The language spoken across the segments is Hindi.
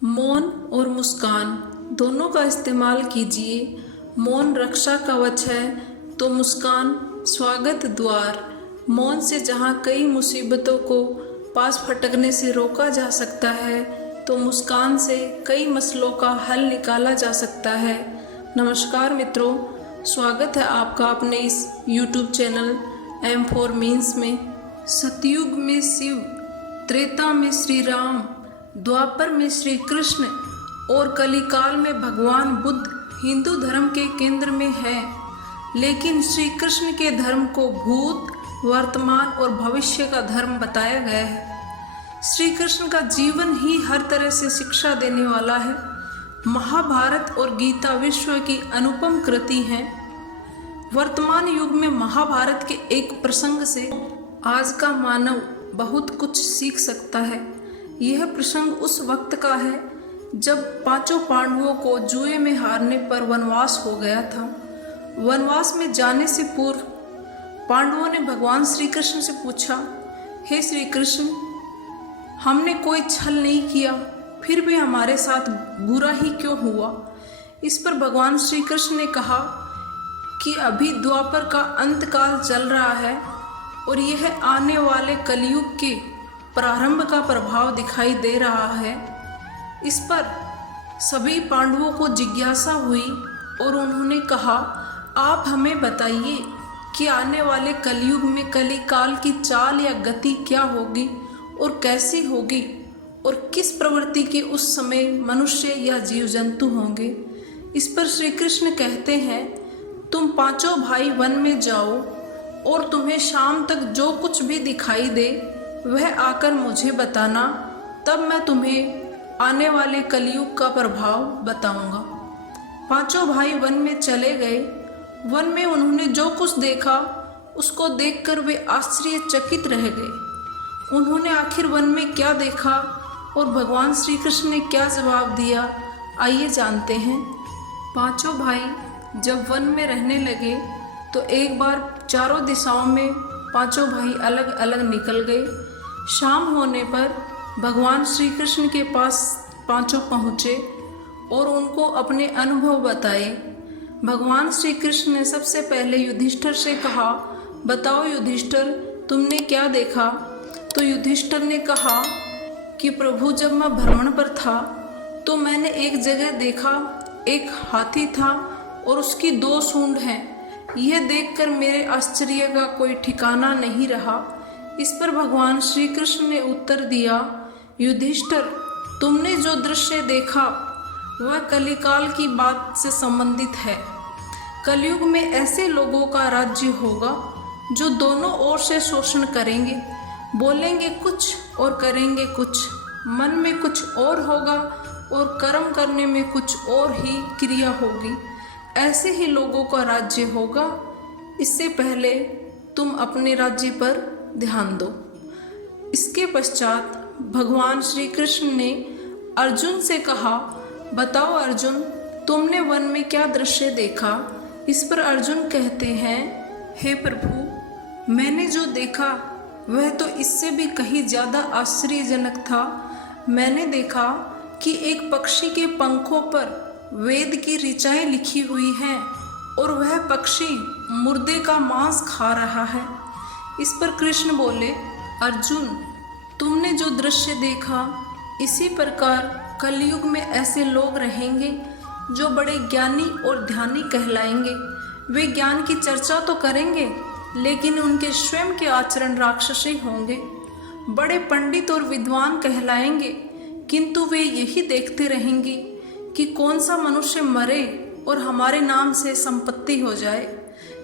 मौन और मुस्कान दोनों का इस्तेमाल कीजिए। मौन रक्षा कवच है तो मुस्कान स्वागत द्वार। मौन से जहाँ कई मुसीबतों को पास फटकने से रोका जा सकता है, तो मुस्कान से कई मसलों का हल निकाला जा सकता है। नमस्कार मित्रों, स्वागत है आपका अपने इस YouTube channel M for means में। सतयुग में शिव, त्रेता में श्री राम, द्वापर में श्री कृष्ण और कलिकाल में भगवान बुद्ध हिंदू धर्म के केंद्र में है। लेकिन श्री कृष्ण के धर्म को भूत, वर्तमान और भविष्य का धर्म बताया गया है। श्री कृष्ण का जीवन ही हर तरह से शिक्षा देने वाला है। महाभारत और गीता विश्व की अनुपम कृति हैं। वर्तमान युग में महाभारत के एक प्रसंग से आज का मानव बहुत कुछ सीख सकता है। यह प्रसंग उस वक्त का है जब पांचों पांडवों को जुए में हारने पर वनवास हो गया था। वनवास में जाने से पूर्व पांडवों ने भगवान श्री कृष्ण से पूछा, हे श्री कृष्ण, हमने कोई छल नहीं किया, फिर भी हमारे साथ बुरा ही क्यों हुआ? इस पर भगवान श्री कृष्ण ने कहा कि अभी द्वापर का अंतकाल चल रहा है और यह आने वाले कलयुग के प्रारंभ का प्रभाव दिखाई दे रहा है। इस पर सभी पांडवों को जिज्ञासा हुई और उन्होंने कहा, आप हमें बताइए कि आने वाले कलयुग में कलिकाल की चाल या गति क्या होगी और कैसी होगी, और किस प्रवृत्ति के उस समय मनुष्य या जीव जंतु होंगे। इस पर श्री कृष्ण कहते हैं, तुम पांचों भाई वन में जाओ और तुम्हें शाम तक जो कुछ भी दिखाई दे वह आकर मुझे बताना, तब मैं तुम्हें आने वाले कलयुग का प्रभाव बताऊंगा। पांचों भाई वन में चले गए। वन में उन्होंने जो कुछ देखा उसको देखकर वे आश्चर्यचकित रह गए। उन्होंने आखिर वन में क्या देखा और भगवान श्री कृष्ण ने क्या जवाब दिया, आइए जानते हैं। पांचों भाई जब वन में रहने लगे तो एक बार चारों दिशाओं में पांचों भाई अलग अलग निकल गए। शाम होने पर भगवान श्री कृष्ण के पास पांचों पहुँचे और उनको अपने अनुभव बताए। भगवान श्री कृष्ण ने सबसे पहले युधिष्ठिर से कहा, बताओ युधिष्ठिर, तुमने क्या देखा? तो युधिष्ठिर ने कहा कि प्रभु, जब मैं भ्रमण पर था तो मैंने एक जगह देखा, एक हाथी था और उसकी 2 सूंड हैं। यह देखकर मेरे आश्चर्य का कोई ठिकाना नहीं रहा। इस पर भगवान श्री कृष्ण ने उत्तर दिया, युधिष्ठिर, तुमने जो दृश्य देखा वह कलिकाल की बात से संबंधित है। कलयुग में ऐसे लोगों का राज्य होगा जो दोनों ओर से शोषण करेंगे, बोलेंगे कुछ और करेंगे कुछ, मन में कुछ और होगा और कर्म करने में कुछ और ही क्रिया होगी। ऐसे ही लोगों का राज्य होगा। इससे पहले तुम अपने राज्य पर ध्यान दो। इसके पश्चात भगवान श्री कृष्ण ने अर्जुन से कहा, बताओ अर्जुन, तुमने वन में क्या दृश्य देखा? इस पर अर्जुन कहते हैं, हे प्रभु, मैंने जो देखा वह तो इससे भी कहीं ज़्यादा आश्चर्यजनक था। मैंने देखा कि एक पक्षी के पंखों पर वेद की ऋचाएं लिखी हुई हैं और वह पक्षी मुर्दे का मांस खा रहा है। इस पर कृष्ण बोले, अर्जुन, तुमने जो दृश्य देखा इसी प्रकार कलयुग में ऐसे लोग रहेंगे जो बड़े ज्ञानी और ध्यानी कहलाएंगे। वे ज्ञान की चर्चा तो करेंगे लेकिन उनके स्वयं के आचरण राक्षसी होंगे। बड़े पंडित और विद्वान कहलाएंगे किंतु वे यही देखते रहेंगे कि कौन सा मनुष्य मरे और हमारे नाम से संपत्ति हो जाए।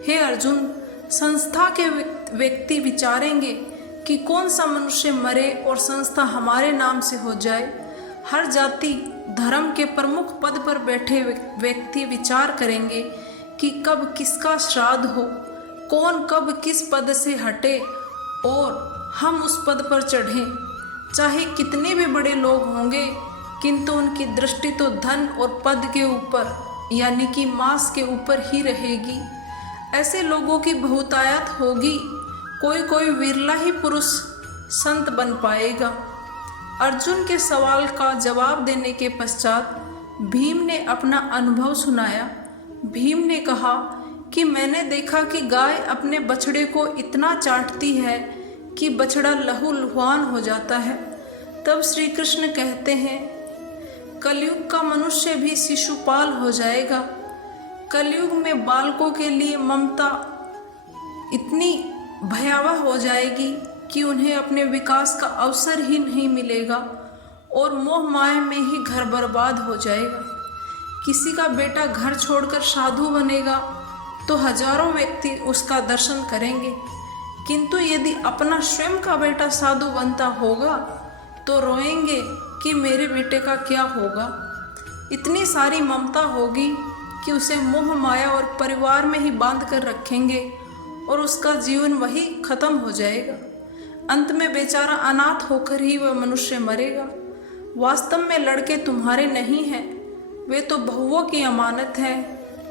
हे अर्जुन, संस्था के व्यक्ति विचारेंगे कि कौन सा मनुष्य मरे और संस्था हमारे नाम से हो जाए। हर जाति धर्म के प्रमुख पद पर बैठे व्यक्ति विचार करेंगे कि कब किसका श्राद्ध हो, कौन कब किस पद से हटे और हम उस पद पर चढ़ें। चाहे कितने भी बड़े लोग होंगे किंतु उनकी दृष्टि तो धन और पद के ऊपर यानी कि मांस के ऊपर ही रहेगी। ऐसे लोगों की बहुतायत होगी। कोई कोई विरला ही पुरुष संत बन पाएगा। अर्जुन के सवाल का जवाब देने के पश्चात भीम ने अपना अनुभव सुनाया। भीम ने कहा कि मैंने देखा कि गाय अपने बछड़े को इतना चाटती है कि बछड़ा लहूलुहान हो जाता है। तब श्री कृष्ण कहते हैं, कलयुग का मनुष्य भी शिशुपाल हो जाएगा। कलयुग में बालकों के लिए ममता इतनी भयावह हो जाएगी कि उन्हें अपने विकास का अवसर ही नहीं मिलेगा और मोह माया में ही घर बर्बाद हो जाएगा। किसी का बेटा घर छोड़कर साधु बनेगा तो हजारों व्यक्ति उसका दर्शन करेंगे, किंतु यदि अपना स्वयं का बेटा साधु बनता होगा तो रोएंगे कि मेरे बेटे का क्या होगा। इतनी सारी ममता होगी कि उसे मोह माया और परिवार में ही बांध कर रखेंगे और उसका जीवन वही खत्म हो जाएगा। अंत में बेचारा अनाथ होकर ही वह मनुष्य मरेगा। वास्तव में लड़के तुम्हारे नहीं हैं, वे तो बहुओं की अमानत है,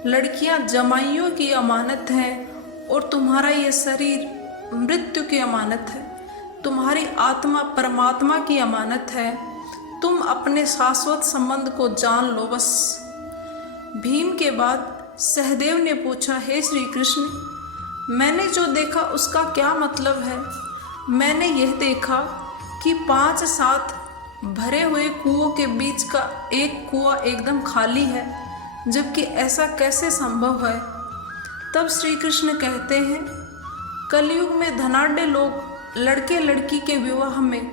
लड़कियां जमाइयों की अमानत है और तुम्हारा ये शरीर मृत्यु की अमानत है। तुम्हारी आत्मा परमात्मा की अमानत है। तुम अपने शाश्वत संबंध को जान लो बस। भीम के बाद सहदेव ने पूछा, हे श्री कृष्ण, मैंने जो देखा उसका क्या मतलब है? मैंने यह देखा कि 5-7 भरे हुए कुओं के बीच का एक कुआं एकदम खाली है, जबकि ऐसा कैसे संभव है? तब श्री कृष्ण कहते हैं, कलयुग में धनाढ्य लोग लड़के लड़की के विवाह में,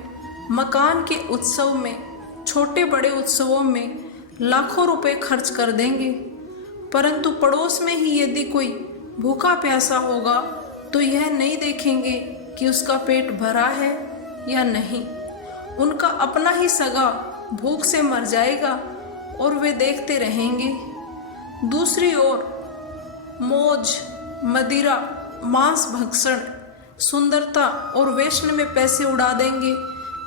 मकान के उत्सव में, छोटे बड़े उत्सवों में लाखों रुपए खर्च कर देंगे, परंतु पड़ोस में ही यदि कोई भूखा प्यासा होगा तो यह नहीं देखेंगे कि उसका पेट भरा है या नहीं। उनका अपना ही सगा भूख से मर जाएगा और वे देखते रहेंगे। दूसरी ओर मौज, मदिरा, मांस भक्षण, सुंदरता और वैष्णव में पैसे उड़ा देंगे,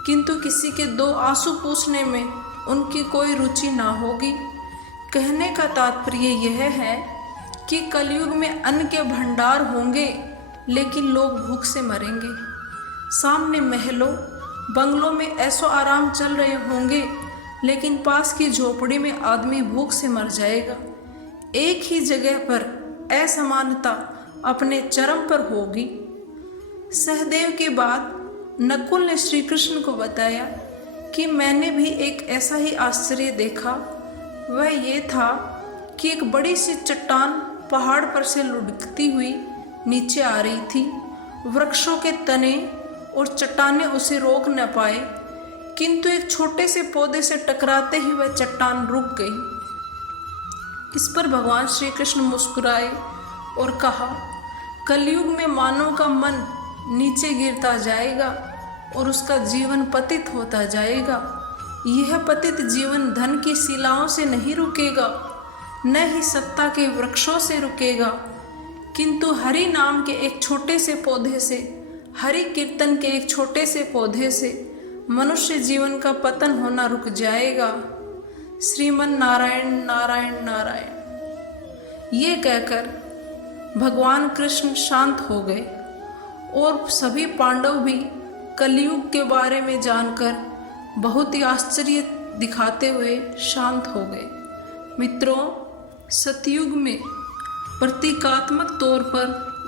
किंतु किसी के 2 आंसू पूछने में उनकी कोई रुचि ना होगी। कहने का तात्पर्य यह है कि कलयुग में अन्न के भंडार होंगे, लेकिन लोग भूख से मरेंगे। सामने महलों बंगलों में ऐशो आराम चल रहे होंगे, लेकिन पास की झोपड़ी में आदमी भूख से मर जाएगा। एक ही जगह पर असमानता अपने चरम पर होगी। सहदेव के बाद नकुल ने श्री कृष्ण को बताया कि मैंने भी एक ऐसा ही आश्चर्य देखा। वह ये था कि एक बड़ी सी चट्टान पहाड़ पर से लुढ़कती हुई नीचे आ रही थी। वृक्षों के तने और चट्टानें उसे रोक न पाए, किंतु एक छोटे से पौधे से टकराते ही वह चट्टान रुक गई। इस पर भगवान श्री कृष्ण मुस्कुराए और कहा, कलयुग में मानव का मन नीचे गिरता जाएगा और उसका जीवन पतित होता जाएगा। यह पतित जीवन धन की शिलाओं से नहीं रुकेगा, न ही सत्ता के वृक्षों से रुकेगा, किंतु हरि नाम के एक छोटे से पौधे से, हरि कीर्तन के एक छोटे से पौधे से मनुष्य जीवन का पतन होना रुक जाएगा। श्रीमन नारायण नारायण नारायण। ये कहकर भगवान कृष्ण शांत हो गए और सभी पांडव भी कलयुग के बारे में जानकर बहुत ही आश्चर्य दिखाते हुए शांत हो गए। मित्रों, सतयुग में प्रतीकात्मक तौर पर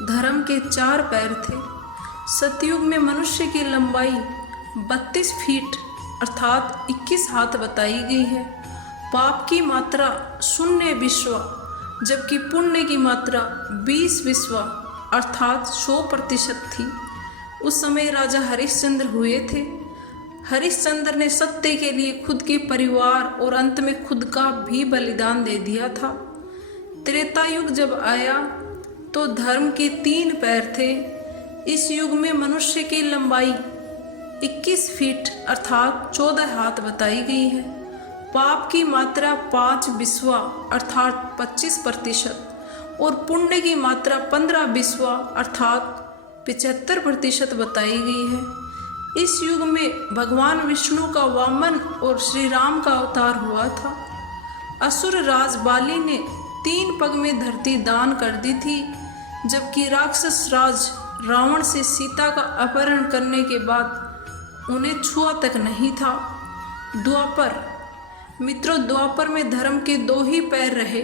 धर्म के 4 पैर थे। सतयुग में मनुष्य की लंबाई 32 फीट अर्थात 21 हाथ बताई गई है। पाप की मात्रा 0 विश्वा, जबकि पुण्य की मात्रा 20 विश्वा अर्थात 100% थी। उस समय राजा हरिश्चंद्र हुए थे। हरिश्चंद्र ने सत्य के लिए खुद के परिवार और अंत में खुद का भी बलिदान दे दिया था। त्रेता युग जब आया तो धर्म के 3 पैर थे। इस युग में मनुष्य की लंबाई 21 फीट अर्थात 14 हाथ बताई गई है। पाप की मात्रा 5 विश्वा अर्थात 25% और पुण्य की मात्रा 15 विश्वा अर्थात 75% बताई गई है। इस युग में भगवान विष्णु का वामन और श्री राम का अवतार हुआ था। असुर राज बाली ने 3 पग में धरती दान कर दी थी, जबकि राक्षस राज रावण से सीता का अपहरण करने के बाद उन्हें छुआ तक नहीं था। द्वापर। मित्रों, द्वापर में धर्म के 2 ही पैर रहे।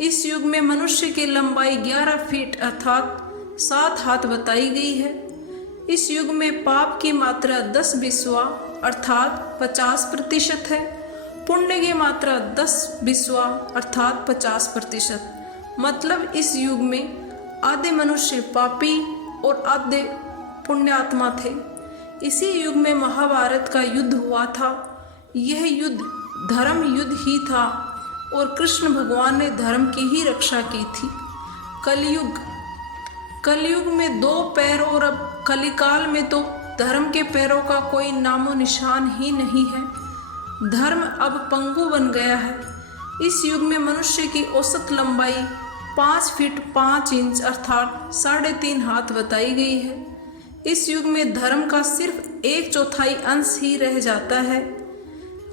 इस युग में मनुष्य की लंबाई 11 फीट अर्थात 7 हाथ बताई गई है। इस युग में पाप की मात्रा 10 बिस्वा अर्थात 50% है। पुण्य की मात्रा 10 बिस्वा अर्थात 50%। मतलब इस युग में आधे मनुष्य पापी और आधे पुण्यात्मा थे। इसी युग में महाभारत का युद्ध हुआ था। यह युद्ध धर्म युद्ध ही था और कृष्ण भगवान ने धर्म की ही रक्षा की थी। कलयुग में 2 पैर और अब कलिकाल में तो धर्म के पैरों का कोई नामो निशान ही नहीं है। धर्म अब पंगु बन गया है। इस युग में मनुष्य की औसत लंबाई 5 फीट 5 इंच अर्थात 3.5 हाथ बताई गई है। इस युग में धर्म का सिर्फ 1/4 अंश ही रह जाता है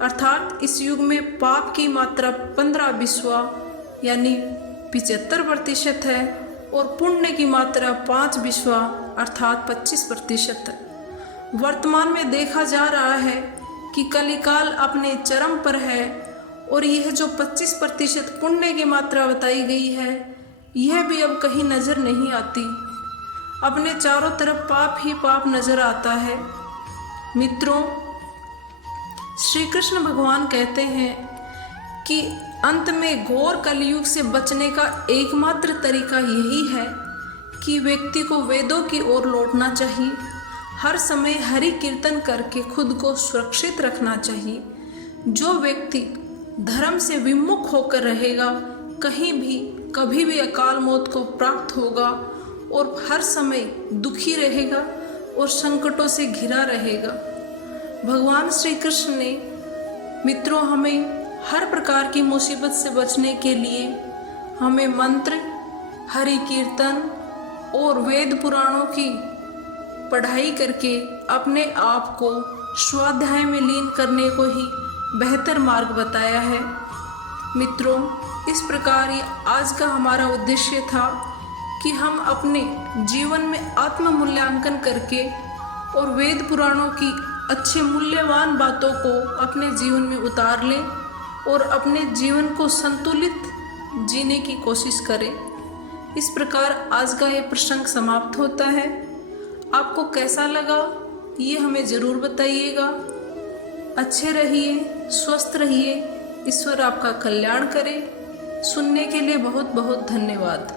अर्थात इस युग में पाप की मात्रा 15 बिस्वा यानी 75% है और पुण्य की मात्रा 5 बिस्वा अर्थात 25% है। वर्तमान में देखा जा रहा है कि कलिकाल अपने चरम पर है और यह जो 25% पुण्य की मात्रा बताई गई है, यह भी अब कहीं नजर नहीं आती। अपने चारों तरफ पाप ही पाप नजर आता है। मित्रों, श्री कृष्ण भगवान कहते हैं कि अंत में घोर कलयुग से बचने का एकमात्र तरीका यही है कि व्यक्ति को वेदों की ओर लौटना चाहिए। हर समय हरि कीर्तन करके खुद को सुरक्षित रखना चाहिए। जो व्यक्ति धर्म से विमुख होकर रहेगा, कहीं भी कभी भी अकाल मौत को प्राप्त होगा और हर समय दुखी रहेगा और संकटों से घिरा रहेगा। भगवान श्री कृष्ण ने मित्रों हमें हर प्रकार की मुसीबत से बचने के लिए हमें मंत्र, हरि कीर्तन और वेद पुराणों की पढ़ाई करके अपने आप को स्वाध्याय में लीन करने को ही बेहतर मार्ग बताया है। मित्रों, इस प्रकार ये आज का हमारा उद्देश्य था कि हम अपने जीवन में आत्म मूल्यांकन करके और वेद पुराणों की अच्छे मूल्यवान बातों को अपने जीवन में उतार लें और अपने जीवन को संतुलित जीने की कोशिश करें। इस प्रकार आज का ये प्रसंग समाप्त होता है। आपको कैसा लगा ये हमें ज़रूर बताइएगा। अच्छे रहिए, स्वस्थ रहिए। ईश्वर आपका कल्याण करे। सुनने के लिए बहुत बहुत धन्यवाद।